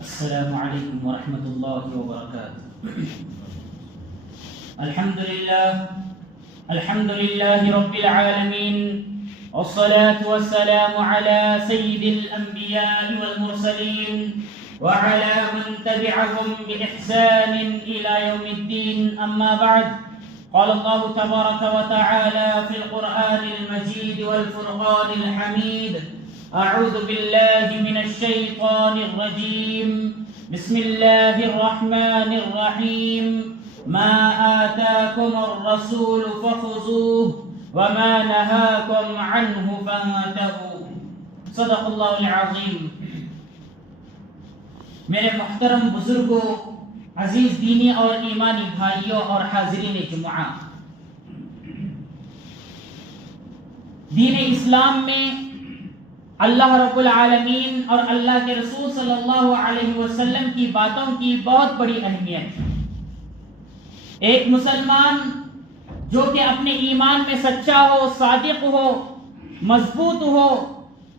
السلام عليكم ورحمة الله وبركاته. الحمد لله رب العالمين، والصلاة والسلام على سيد الأنبياء والمرسلين وعلى من تبعهم بإحسان إلى يوم الدين. أما بعد، قال الله تبارك وتعالى في القرآن المجيد والفرقان الحميد: أعوذ بالله من الشيطان الرجيم، بسم الله الرحمن الرحيم. ما آتاكم الرسول فخذوه وما نهاكم عنه فانتهوا. صدق اللہ العظیم. میرے محترم بزرگوں، عزیز دینی اور ایمانی بھائیوں اور حاضرین جمعہ، دین اسلام میں اللہ رب العالمین اور اللہ کے رسول صلی اللہ علیہ وسلم کی باتوں کی بہت بڑی اہمیت ہے. ایک مسلمان جو کہ اپنے ایمان میں سچا ہو، صادق ہو، مضبوط ہو،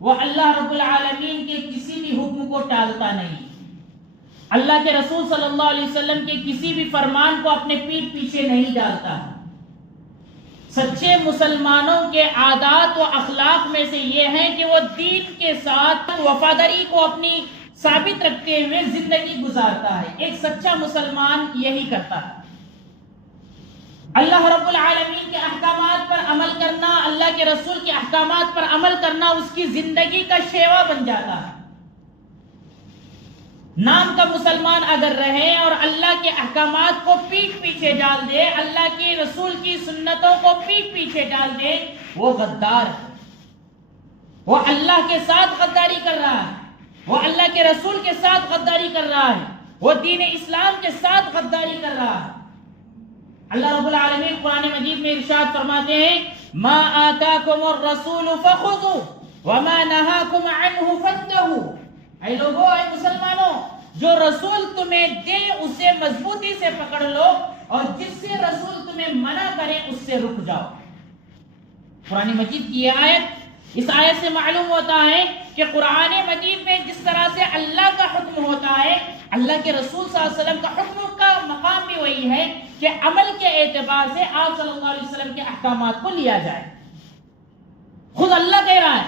وہ اللہ رب العالمین کے کسی بھی حکم کو ٹالتا نہیں، اللہ کے رسول صلی اللہ علیہ وسلم کے کسی بھی فرمان کو اپنے پیٹھ پیچھے نہیں ڈالتا. سچے مسلمانوں کے عادات و اخلاق میں سے یہ ہے کہ وہ دین کے ساتھ وفاداری کو اپنی ثابت رکھتے ہوئے زندگی گزارتا ہے. ایک سچا مسلمان یہی کرتا ہے. اللہ رب العالمین کے احکامات پر عمل کرنا، اللہ کے رسول کے احکامات پر عمل کرنا اس کی زندگی کا شیوا بن جاتا ہے. نام کا مسلمان اگر رہے اور اللہ کے احکامات کو پیٹھ پیچھے ڈال دے، اللہ کے رسول کی سنتوں کو پیٹھ پیچھے ڈال دے، وہ غدار ہے. وہ اللہ کے ساتھ غداری کر رہا ہے، وہ اللہ کے رسول کے ساتھ غداری کر رہا ہے، وہ دین اسلام کے ساتھ غداری کر رہا ہے. اللہ رب العالمین قرآن مجید میں ارشاد فرماتے ہیں: ما آتاکم الرسول فخذوا وما نہاکم عنہ فانتہوا. اے لوگوں، اے مسلمانوں، جو رسول تمہیں دے اسے مضبوطی سے پکڑ لو، اور جس سے رسول تمہیں منع کرے اس سے رک جاؤ. قرآن مجید کی یہ آیت، اس آیت سے معلوم ہوتا ہے کہ قرآن مجید میں جس طرح سے اللہ کا حکم ہوتا ہے، اللہ کے رسول صلی اللہ علیہ وسلم کا حکم کا مقام بھی وہی ہے کہ عمل کے اعتبار سے آپ صلی اللہ علیہ وسلم کے احکامات کو لیا جائے. خود اللہ کہہ رہا ہے: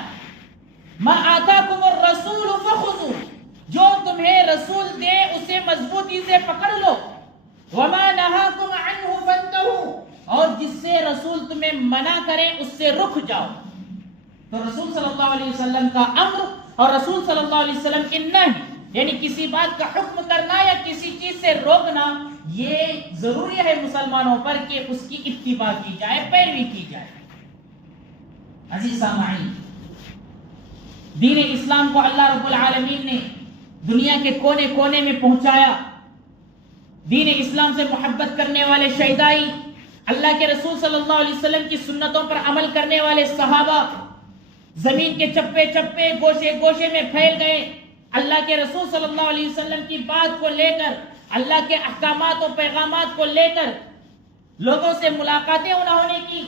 ما آتاکم الرسول فخذوا، جو تمہیں رسول دے اسے مضبوطی سے پکڑ لو، وما نہاکم عنہ فانتہوا، اور جس سے رسول تمہیں منع کرے اس سے رک جاؤ. تو رسول صلی اللہ علیہ وسلم کا امر اور رسول صلی اللہ علیہ وسلم کی نہی، یعنی کسی بات کا حکم کرنا یا کسی چیز سے روکنا، یہ ضروری ہے مسلمانوں پر کہ اس کی اتباع کی جائے، پیروی کی جائے. عزیز سامعین، دین اسلام کو اللہ رب العالمین نے دنیا کے کونے کونے میں پہنچایا. دین اسلام سے محبت کرنے والے شہدائی، اللہ کے رسول صلی اللہ علیہ وسلم کی سنتوں پر عمل کرنے والے صحابہ زمین کے چپے چپے، گوشے گوشے میں پھیل گئے. اللہ کے رسول صلی اللہ علیہ وسلم کی بات کو لے کر، اللہ کے احکامات و پیغامات کو لے کر لوگوں سے ملاقاتیں انہوں نے کی،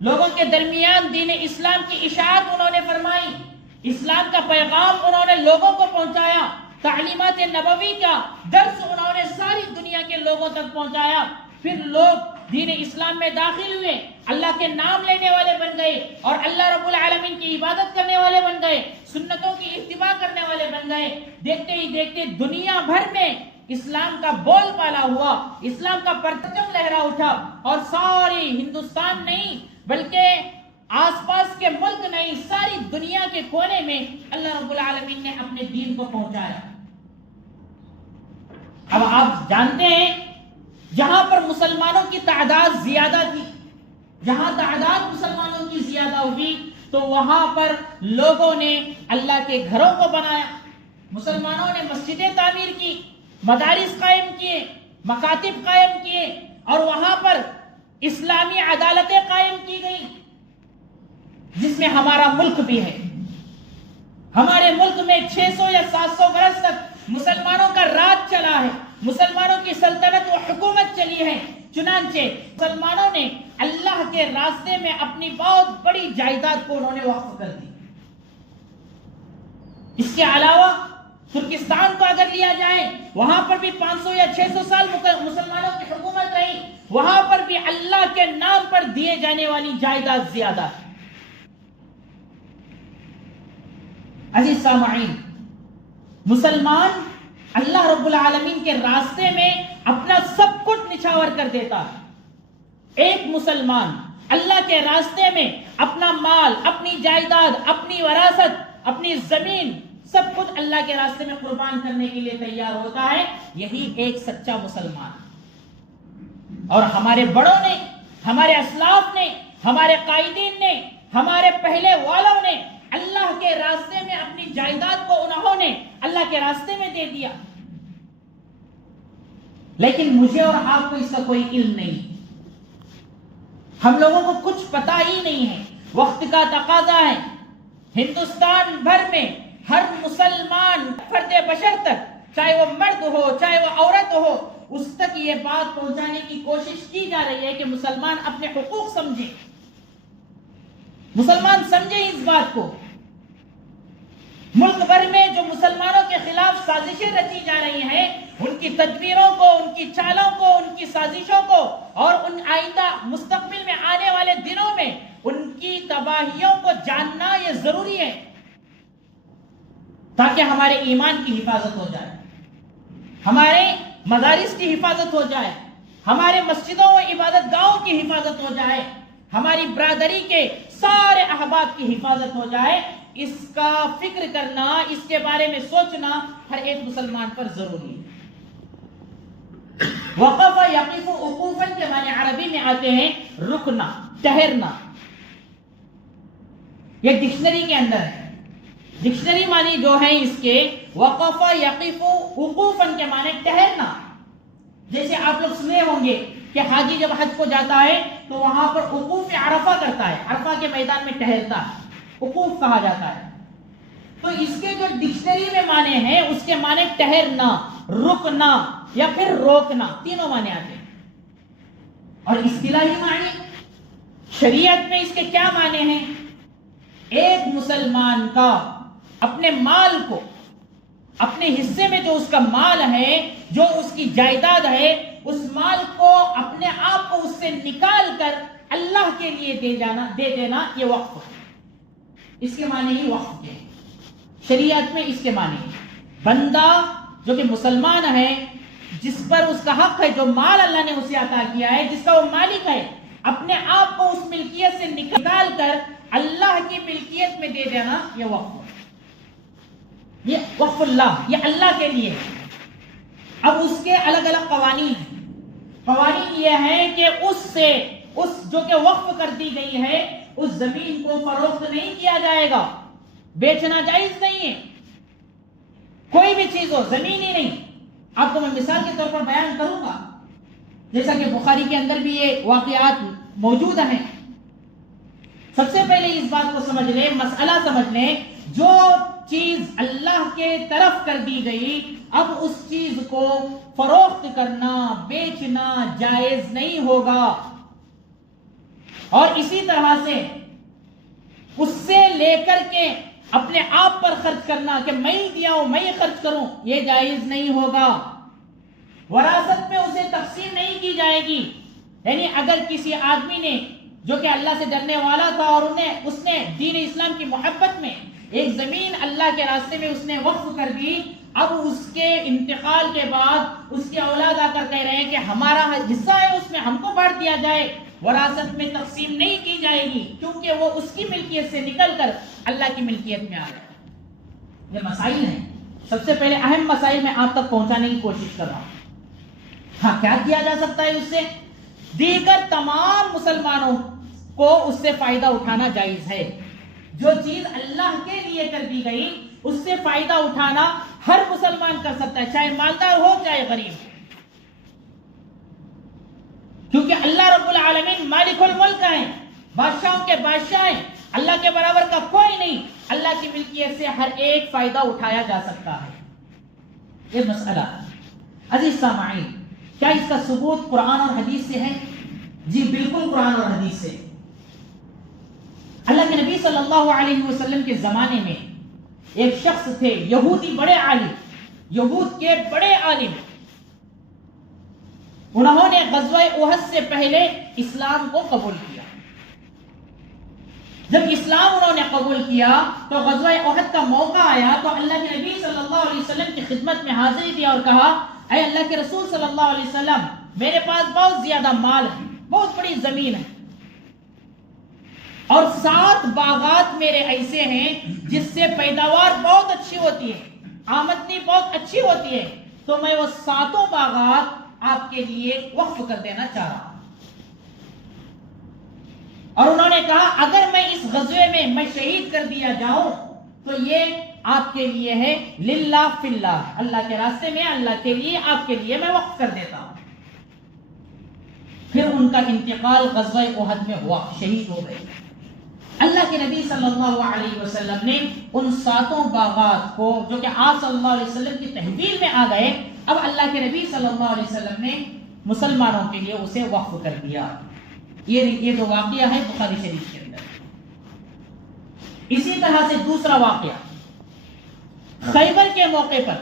لوگوں کے درمیان دین اسلام کی اشاعت انہوں نے فرمائی، اسلام کا پیغام انہوں نے لوگوں کو پہنچایا، تعلیمات نبوی کا درس انہوں نے ساری دنیا کے لوگوں تک پہنچایا. پھر لوگ دین اسلام میں داخل ہوئے، اللہ کے نام لینے والے بن گئے اور اللہ رب العالمین کی عبادت کرنے والے بن گئے، سنتوں کی اتباع کرنے والے بن گئے. دیکھتے ہی دیکھتے دنیا بھر میں اسلام کا بول بالا ہوا، اسلام کا پرچم لہرا اٹھا، اور ساری ہندوستان نہیں بلکہ آس پاس کے ملک نہیں، ساری دنیا کے کونے میں اللہ رب العالمین نے اپنے دین کو پہنچایا. اب آپ جانتے ہیں، جہاں پر مسلمانوں کی تعداد زیادہ تھی، جہاں تعداد مسلمانوں کی زیادہ ہوئی، تو وہاں پر لوگوں نے اللہ کے گھروں کو بنایا، مسلمانوں نے مسجدیں تعمیر کی، مدارس قائم کیے، مکاتب قائم کیے، اور وہاں پر اسلامی عدالتیں قائم کی گئی، جس میں ہمارا ملک بھی ہے. ہمارے ملک میں 600 یا 700 برس تک مسلمانوں کا راج چلا ہے، مسلمانوں کی سلطنت و حکومت چلی ہے. چنانچہ مسلمانوں نے اللہ کے راستے میں اپنی بہت بڑی جائیداد کو انہوں نے وقف کر دی. اس کے علاوہ ترکستان کو اگر لیا جائے وہاں پر بھی 500 یا 600 سال مسلمانوں کی حکومت رہی، وہاں پر بھی اللہ کے نام پر دیے جانے والی جائیداد زیادہ ہے۔ عزیز سامعین، مسلمان اللہ رب العالمین کے راستے میں اپنا سب کچھ نچھاور کر دیتا ہے۔ ایک مسلمان اللہ کے راستے میں اپنا مال، اپنی جائیداد، اپنی وراثت، اپنی زمین، سب کچھ اللہ کے راستے میں قربان کرنے کے لیے تیار ہوتا ہے۔ یہی ایک سچا مسلمان۔ اور ہمارے بڑوں نے، ہمارے اسلاف نے، ہمارے قائدین نے، ہمارے پہلے والوں نے اللہ کے راستے میں اپنی جائیداد کو انہوں نے اللہ کے راستے میں دے دیا، لیکن مجھے اور آپ کو اس کا کوئی علم نہیں۔ ہم لوگوں کو کچھ پتا ہی نہیں ہے۔ وقت کا تقاضا ہے، ہندوستان بھر میں ہر مسلمان فرد بشر تک، چاہے وہ مرد ہو چاہے وہ عورت ہو، اس تک یہ بات پہنچانے کی کوشش کی جا رہی ہے کہ مسلمان اپنے حقوق سمجھے، مسلمان سمجھے اس بات کو۔ ملک بھر میں جو مسلمانوں کے خلاف سازشیں رچی جا رہی ہیں، ان کی تدبیروں کو، ان کی چالوں کو، ان کی سازشوں کو، اور ان آئندہ مستقبل میں آنے والے دنوں میں ان کی تباہیوں کو جاننا یہ ضروری ہے، تاکہ ہمارے ایمان کی حفاظت ہو جائے، ہمارے مدارس کی حفاظت ہو جائے، ہمارے مسجدوں و عبادت گاہوں کی حفاظت ہو جائے، ہماری برادری کے سارے احباب کی حفاظت ہو جائے۔ اس کا فکر کرنا، اس کے بارے میں سوچنا ہر ایک مسلمان پر ضروری ہے۔ وقف یقف وقوفا کے معنی عربی میں آتے ہیں رکنا، ٹھہرنا۔ یہ ڈکشنری کے اندر ہے۔ ڈکشنری معنی جو ہے اس کے وقف یقف وقوفا کے معنی ٹھہرنا۔ جیسے آپ لوگ سنے ہوں گے کہ حاجی جب حج کو جاتا ہے تو وہاں پر وقوف عرفہ کرتا ہے، عرفہ کے میدان میں ٹہلتا ہے، وقوف کہا جاتا ہے۔ تو اس کے جو ڈکشنری میں معنی ہیں اس کے معنی ٹھہرنا، رکنا یا پھر روکنا، تینوں معنی آتے ہیں۔ اور اصطلاحی معنی شریعت میں اس کے کیا معنی ہیں؟ ایک مسلمان کا اپنے مال کو، اپنے حصے میں جو اس کا مال ہے، جو اس کی جائیداد ہے، اس مال کو اپنے آپ کو اس سے نکال کر اللہ کے لیے دے دینا، یہ وقف ہے۔ اس کے معنی ہی وقف کے شریعت میں، اس کے معنی بندہ جو کہ مسلمان ہے، جس پر اس کا حق ہے، جو مال اللہ نے اسے عطا کیا ہے، جس کا وہ مالک ہے، اپنے آپ کو اس ملکیت سے نکال کر اللہ کی ملکیت میں دے دینا، یہ وقف ہے۔ یہ وقف اللہ، یہ اللہ کے لیے ہے۔ اب اس کے الگ الگ قوانین ہیں۔ قوانین یہ ہے کہ اس جو کہ وقف کر دی گئی ہے، اس زمین کو فروخت نہیں کیا جائے گا، بیچنا جائز نہیں ہے۔ کوئی بھی چیز ہو، زمین ہی نہیں۔ آپ کو میں مثال کے طور پر بیان کروں گا، جیسا کہ بخاری کے اندر بھی یہ واقعات موجود ہیں۔ سب سے پہلے اس بات کو سمجھ لیں، مسئلہ سمجھ لیں، جو چیز اللہ کے طرف کر دی گئی، اب اس چیز کو فروخت کرنا، بیچنا جائز نہیں ہوگا۔ اور اسی طرح سے اس سے لے کر کے اپنے آپ پر خرچ کرنا کہ میں ہی دیا ہوں، میں ہی خرچ کروں، یہ جائز نہیں ہوگا۔ وراثت میں اسے تقسیم نہیں کی جائے گی۔ یعنی اگر کسی آدمی نے جو کہ اللہ سے ڈرنے والا تھا اور اس نے دین اسلام کی محبت میں ایک زمین اللہ کے راستے میں اس نے وقف کر دی، اب اس کے انتقال کے بعد اس کے اولاد آ کر کہہ رہے ہیں کہ ہمارا حصہ ہے، اس میں ہم کو بانٹ دیا جائے، وراثت میں تقسیم نہیں کی جائے گی، کیونکہ وہ اس کی ملکیت سے نکل کر اللہ کی ملکیت میں آ گیا۔ یہ مسائل ہیں، سب سے پہلے اہم مسائل میں آپ تک پہنچانے کی کوشش کر رہا ہوں۔ ہاں، کیا کیا جا سکتا ہے اس سے؟ دیگر تمام مسلمانوں کو اس سے فائدہ اٹھانا جائز ہے۔ جو چیز اللہ کے لیے کر دی گئی، اس سے فائدہ اٹھانا ہر مسلمان کر سکتا ہے، چاہے مالدار ہو چاہے غریب، کیونکہ اللہ رب العالمین مالک الملک ہیں، بادشاہوں کے بادشاہ ہیں، اللہ کے برابر کا کوئی نہیں۔ اللہ کی ملکیت سے ہر ایک فائدہ اٹھایا جا سکتا ہے۔ یہ مسئلہ عزیز سامعین، کیا اس کا ثبوت قرآن اور حدیث سے ہے؟ جی بالکل، قرآن اور حدیث سے۔ اللہ کے نبی صلی اللہ علیہ وسلم کے زمانے میں ایک شخص تھے یہودی بڑے عالم، یہود کے بڑے عالم، انہوں نے غزوہ احد سے پہلے اسلام کو قبول کیا۔ جب اسلام انہوں نے قبول کیا تو غزوہ احد کا موقع آیا تو اللہ کے نبی صلی اللہ علیہ وسلم کی خدمت میں حاضری دی اور کہا، اے اللہ کے رسول صلی اللہ علیہ وسلم، میرے پاس بہت زیادہ مال ہے، بہت بڑی زمین ہے، اور 7 باغات میرے ایسے ہیں جس سے پیداوار بہت اچھی ہوتی ہے، آمدنی بہت اچھی ہوتی ہے، تو میں وہ 7 باغات آپ کے لیے وقف کر دینا چاہ رہا ہوں۔ اور انہوں نے کہا اگر میں اس غزوے میں شہید کر دیا جاؤں تو یہ آپ کے لیے ہے للہ فی اللہ، اللہ کے راستے میں، اللہ کے لیے، آپ کے لیے میں وقف کر دیتا ہوں۔ پھر ان کا انتقال غزوہ احد میں ہوا، شہید ہو گئے۔ اللہ کے نبی صلی اللہ علیہ وسلم نے ان 7 باغات کو، جو کہ آپ صلی اللہ علیہ وسلم کی تحویل میں آ گئے، اب اللہ کے نبی صلی اللہ علیہ وسلم نے مسلمانوں کے لیے اسے وقف کر دیا۔ یہ جو واقعہ ہے بخاری شریف کے اندر۔ اسی طرح سے دوسرا واقعہ، خیبر کے موقع پر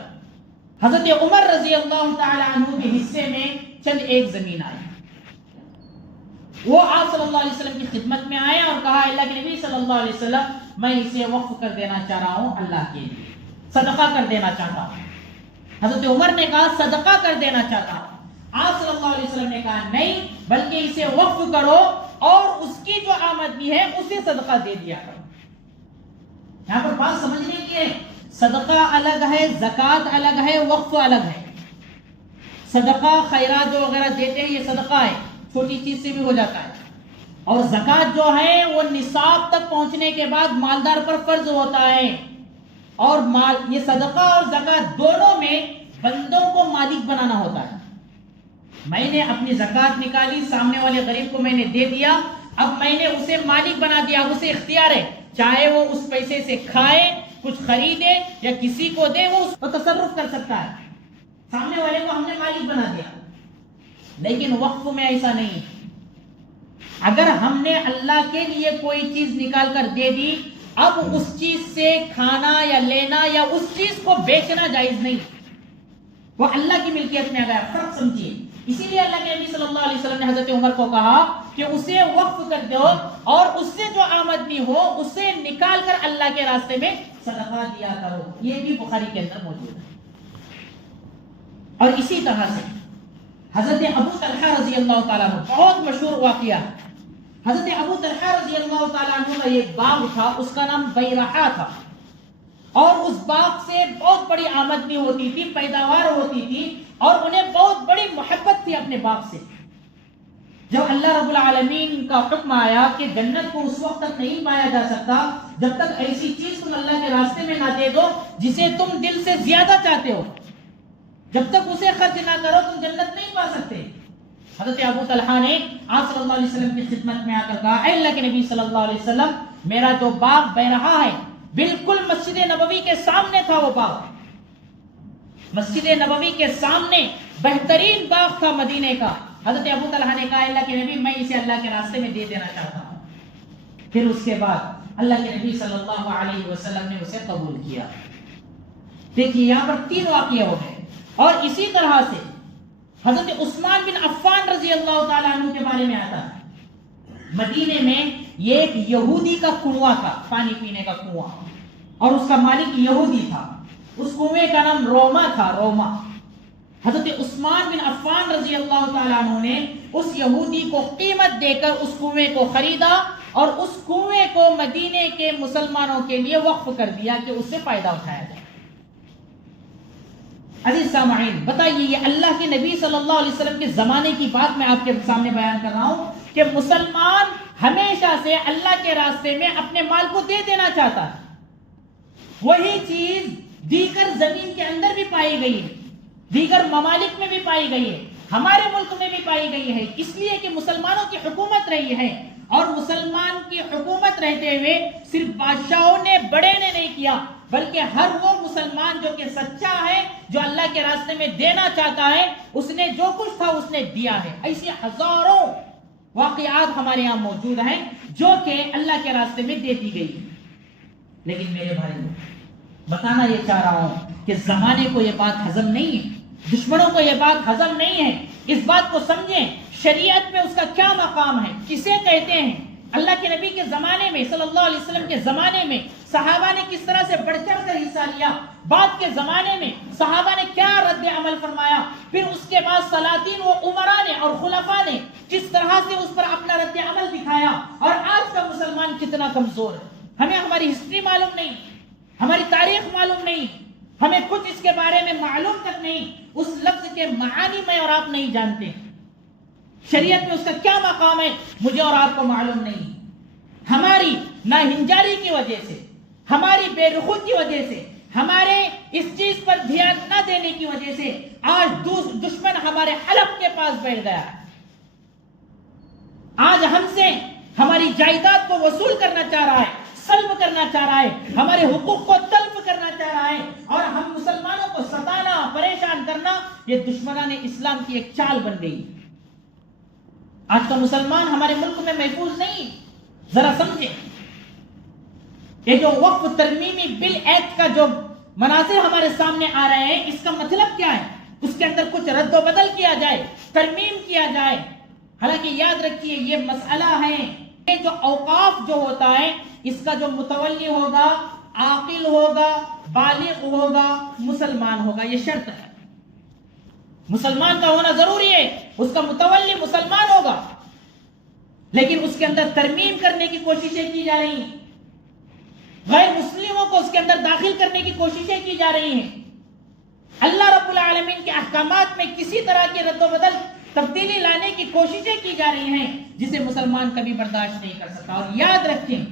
حضرت عمر رضی اللہ تعالی عنہ کے حصے میں چند ایک زمین آئی، وہ آپ صلی اللہ علیہ وسلم کی خدمت میں آئے اور کہا، اللہ کے نبی صلی اللہ علیہ وسلم، میں اسے وقف کر دینا چاہ رہا ہوں، اللہ کے لیے صدقہ کر دینا چاہتا ہوں۔ حضرت عمر نے کہا صدقہ کر دینا چاہتا ہوں۔ آپ صلی اللہ علیہ وسلم نے کہا نہیں، بلکہ اسے وقف کرو اور اس کی جو آمدنی ہے اسے صدقہ دے دیا کرو۔ یہاں پر بات سمجھنے کی ہے، صدقہ الگ ہے، زکوٰۃ الگ ہے، وقف الگ ہے۔ صدقہ خیرات جو وغیرہ دیتے ہیں یہ صدقہ ہے، چھوٹی چیز سے بھی ہو جاتا ہے، اور زکوٰۃ جو ہے وہ نصاب تک پہنچنے کے بعد مالدار پر فرض ہوتا ہے، اور یہ صدقہ اور زکوٰۃ دونوں میں بندوں کو مالک بنانا ہوتا ہے۔ میں نے اپنی زکوٰۃ نکالی، سامنے والے غریب کو میں نے دے دیا، اب میں نے اسے مالک بنا دیا، اب اسے اختیار ہے، چاہے وہ اس پیسے سے کھائے، کچھ خریدے یا کسی کو دے، وہ اس کو تصرف کر سکتا ہے۔ سامنے والے کو ہم نے مالک بنا دیا۔ لیکن وقف میں ایسا نہیں ہے۔ اگر ہم نے اللہ کے لیے کوئی چیز نکال کر دے دی، اب اس چیز سے کھانا یا لینا یا اس چیز کو بیچنا جائز نہیں، وہ اللہ کی ملکیت میں آ گیا۔ فرق سمجھیے۔ اسی لیے اللہ کے نبی صلی اللہ علیہ وسلم نے حضرت عمر کو کہا کہ اسے وقف کر دو اور اس سے جو آمدنی ہو اسے نکال کر اللہ کے راستے میں صدقہ دیا کرو۔ یہ بھی بخاری کے اندر موجود ہے۔ اور اسی طرح سے حضرت ابو طلحہ رضی اللہ تعالیٰ عنہ، بہت مشہور واقعہ، حضرت ابو طلحہ رضی اللہ تعالیٰ عنہ کا ایک باغ تھا، اس کا نام بیرحا تھا، اور اس باغ سے بہت بڑی آمدنی ہوتی تھی، پیداوار ہوتی تھی، اور انہیں بہت بڑی محبت تھی اپنے باغ سے۔ جب اللہ رب العالمین کا حکم آیا کہ جنت کو اس وقت تک نہیں پایا جا سکتا جب تک ایسی چیز تم اللہ کے راستے میں نہ دے دو جسے تم دل سے زیادہ چاہتے ہو، جب تک اسے خرچ نہ کرو تم جنت نہیں پا سکتے۔ حضرت ابو طلحہ نے آپ صلی اللہ علیہ وسلم کی خدمت میں آ کر کہا، اے اللہ کے نبی صلی اللہ علیہ وسلم، میرا جو باغ بیرحا ہے بالکل مسجد نبوی کے سامنے تھا، وہ باغ مسجد نبوی کے سامنے بہترین باغ تھا مدینے کا۔ حضرت ابو طلحہ نے کہا، اللہ کے نبی، میں اسے اللہ کے راستے میں دے دینا چاہتا ہوں۔ پھر اس کے بعد اللہ کے نبی صلی اللہ علیہ وسلم نے اسے قبول کیا۔ دیکھیے یہاں پر 3 واقعے ہو گئے۔ اور اسی طرح سے حضرت عثمان بن عفان رضی اللہ تعالیٰ عنہ کے بارے میں آتا ہے، مدینے میں یہ ایک یہودی کا کنواں تھا، پانی پینے کا کنواں، اور اس کا مالک یہودی تھا۔ اس کنویں کا نام روما تھا، روما۔ حضرت عثمان بن عفان رضی اللہ تعالیٰ عنہ نے اس یہودی کو قیمت دے کر اس کنویں کو خریدا اور اس کنویں کو مدینے کے مسلمانوں کے لیے وقف کر دیا کہ اس سے فائدہ اٹھایا جائے۔ عزیز سامعین، بتائیے یہ اللہ کے نبی صلی اللہ علیہ وسلم کے زمانے کی بات میں آپ کے سامنے بیان کر رہا ہوں کہ مسلمان ہمیشہ سے اللہ کے راستے میں اپنے مال کو دے دینا چاہتا ہے۔ وہی چیز دیگر زمین کے اندر بھی پائی گئی ہے، دیگر ممالک میں بھی پائی گئی ہے، ہمارے ملک میں بھی پائی گئی ہے، اس لیے کہ مسلمانوں کی حکومت رہی ہے، اور مسلمان کی حکومت رہتے ہوئے صرف بادشاہوں نے، بڑے نے نہیں کیا، بلکہ ہر وہ مسلمان جو کہ سچا ہے، جو اللہ کے راستے میں دینا چاہتا ہے، اس نے جو کچھ تھا اس نے دیا ہے۔ ایسی ہزاروں واقعات ہمارے یہاں موجود ہیں جو کہ اللہ کے راستے میں دے دی گئی۔ لیکن میرے بھائیوں، بتانا یہ چاہ رہا ہوں کہ زمانے کو یہ بات ہضم نہیں ہے، دشمنوں کو یہ بات ہضم نہیں ہے. اس بات کو سمجھیں شریعت میں اس کا کیا مقام ہے، کسے کہتے ہیں. اللہ کے نبی کے زمانے میں، صلی اللہ علیہ وسلم کے زمانے میں صحابہ نے کس طرح سے بڑھ چڑھ کر حصہ لیا، بعد کے زمانے میں صحابہ نے کیا رد عمل فرمایا، پھر اس کے بعد سلاطین و عمراء نے اور خلفاء نے جس طرح سے اس پر اپنا رد عمل دکھایا، اور آج کا مسلمان کتنا کمزور ہے. ہمیں ہماری ہسٹری معلوم نہیں، ہماری تاریخ معلوم نہیں، ہمیں کچھ اس کے بارے میں معلوم تک نہیں، اس لفظ کے معانی میں اور آپ نہیں جانتے. شریعت میں اس کا کیا مقام ہے مجھے اور آپ کو معلوم نہیں. ہماری ناہنجاری کی وجہ سے، ہماری بے رخی کی وجہ سے، ہمارے اس چیز پر دھیان نہ دینے کی وجہ سے آج دشمن ہمارے حلق کے پاس بیٹھ گیا ہے. آج ہم سے ہماری جائیداد کو وصول کرنا چاہ رہا ہے، سلب کرنا چاہ رہا ہے، ہمارے حقوق کو تلف کرنا چاہ رہا ہے، اور ہم مسلمانوں کو ستانا، پریشان کرنا، یہ دشمنان اسلام کی ایک چال بن گئی. آج کا مسلمان ہمارے ملک میں محفوظ نہیں. ذرا سمجھیں، یہ جو وقف ترمیمی بل ایکٹ کا جو مناظر ہمارے سامنے آ رہے ہیں، اس کا مطلب کیا ہے؟ اس کے اندر کچھ رد و بدل کیا جائے، ترمیم کیا جائے. حالانکہ یاد رکھیے یہ مسئلہ ہے، یہ جو اوقاف جو ہوتا ہے اس کا جو متولی ہوگا عاقل ہوگا، بالغ ہوگا، مسلمان ہوگا، یہ شرط ہے. مسلمان کا ہونا ضروری ہے، اس کا متولی مسلمان ہوگا. لیکن اس کے اندر ترمیم کرنے کی کوششیں کی جا رہی ہیں، غیر مسلموں کو اس کے اندر داخل کرنے کی کوششیں کی جا رہی ہیں. اللہ رب العالمین کے احکامات میں کسی طرح کی رد و بدل، تبدیلی لانے کی کوششیں کی جا رہی ہیں جسے مسلمان کبھی برداشت نہیں کر سکتا. اور یاد رکھیں،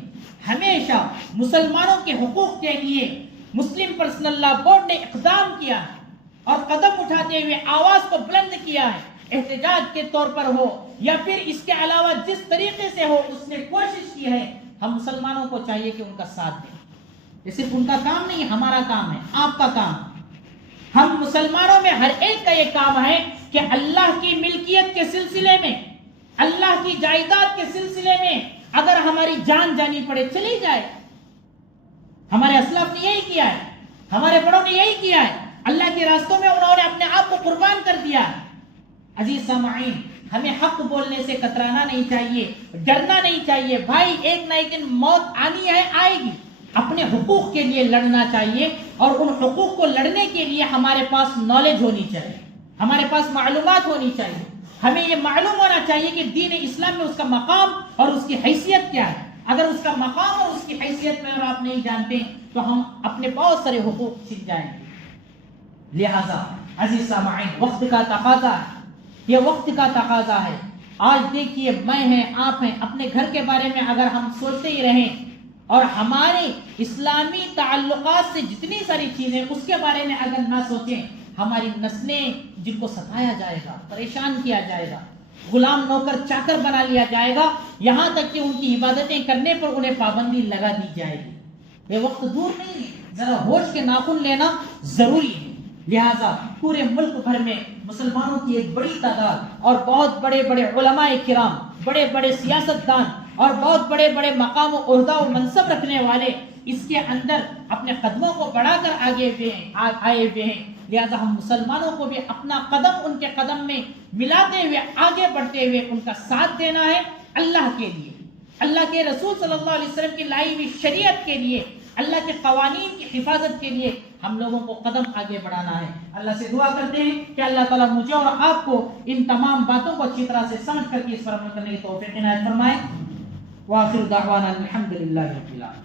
ہمیشہ مسلمانوں کے حقوق کے لیے مسلم پرسنل لا بورڈ نے اقدام کیا ہے اور قدم اٹھاتے ہوئے آواز کو بلند کیا ہے. احتجاج کے طور پر ہو یا پھر اس کے علاوہ جس طریقے سے ہو، اس نے کوشش کی ہے. ہم مسلمانوں کو چاہیے کہ ان کا ساتھ دیں. یہ صرف ان کا کام نہیں، ہمارا کام ہے، آپ کا کام. ہم مسلمانوں میں ہر ایک کا یہ کام ہے کہ اللہ کی ملکیت کے سلسلے میں، اللہ کی جائیداد کے سلسلے میں اگر ہماری جان جانی پڑے چلی جائے. ہمارے اسلاف نے یہی کیا ہے، ہمارے بڑوں نے یہی کیا ہے. اللہ کے راستوں میں انہوں نے اپنے آپ کو قربان کر دیا. عزیز سامعین، ہمیں حق بولنے سے کترانا نہیں چاہیے، ڈرنا نہیں چاہیے. بھائی ایک نہ ایک دن موت آنی ہے، آئے گی. اپنے حقوق کے لیے لڑنا چاہیے، اور ان حقوق کو لڑنے کے لیے ہمارے پاس نالج ہونی چاہیے، ہمارے پاس معلومات ہونی چاہیے. ہمیں یہ معلوم ہونا چاہیے کہ دین اسلام میں اس کا مقام اور اس کی حیثیت کیا ہے. اگر اس کا مقام اور اس کی حیثیت میں اور آپ نہیں جانتے تو ہم اپنے بہت سارے حقوق چھین جائیں گے. لہذا عزیز سامعین، وقت کا تقاضا ہے، یہ وقت کا تقاضا ہے. آج دیکھیے، میں ہیں، آپ ہیں، اپنے گھر کے بارے میں اگر ہم سوچتے ہی رہیں اور ہمارے اسلامی تعلقات سے جتنی ساری چیزیں اس کے بارے میں اگر نہ سوچیں، ہماری نسلیں جن کو ستایا جائے گا، پریشان کیا جائے گا، غلام نوکر چاکر بنا لیا جائے گا، یہاں تک کہ ان کی عبادتیں کرنے پر انہیں پابندی لگا دی جائے گی. یہ وقت دور نہیں ہے، ذرا ہوش کے ناخن لینا ضروری ہے. لہذا پورے ملک بھر میں مسلمانوں کی ایک بڑی تعداد اور بہت بڑے بڑے علماء کرام، بڑے بڑے سیاستدان اور بہت بڑے بڑے مقام و عہدہ و منصب رکھنے والے اس کے اندر اپنے قدموں کو بڑھا کر آئے ہوئے ہیں. لہذا ہم مسلمانوں کو بھی اپنا قدم ان کے قدم میں ملاتے ہوئے آگے بڑھتے ہوئے ان کا ساتھ دینا ہے. اللہ کے لیے، اللہ کے رسول صلی اللہ علیہ وسلم کی لائی ہوئی شریعت کے لیے، اللہ کے قوانین کی حفاظت کے لیے ہم لوگوں کو قدم آگے بڑھانا ہے. اللہ سے دعا کرتے ہیں کہ اللہ تعالیٰ مجھے اور آپ کو ان تمام باتوں کو اچھی طرح سے سمجھ کر کے اس پر عمل کرنے کی توفیق عنایت فرمائے. وآخر دعوانا الحمدللہ رب العالمین.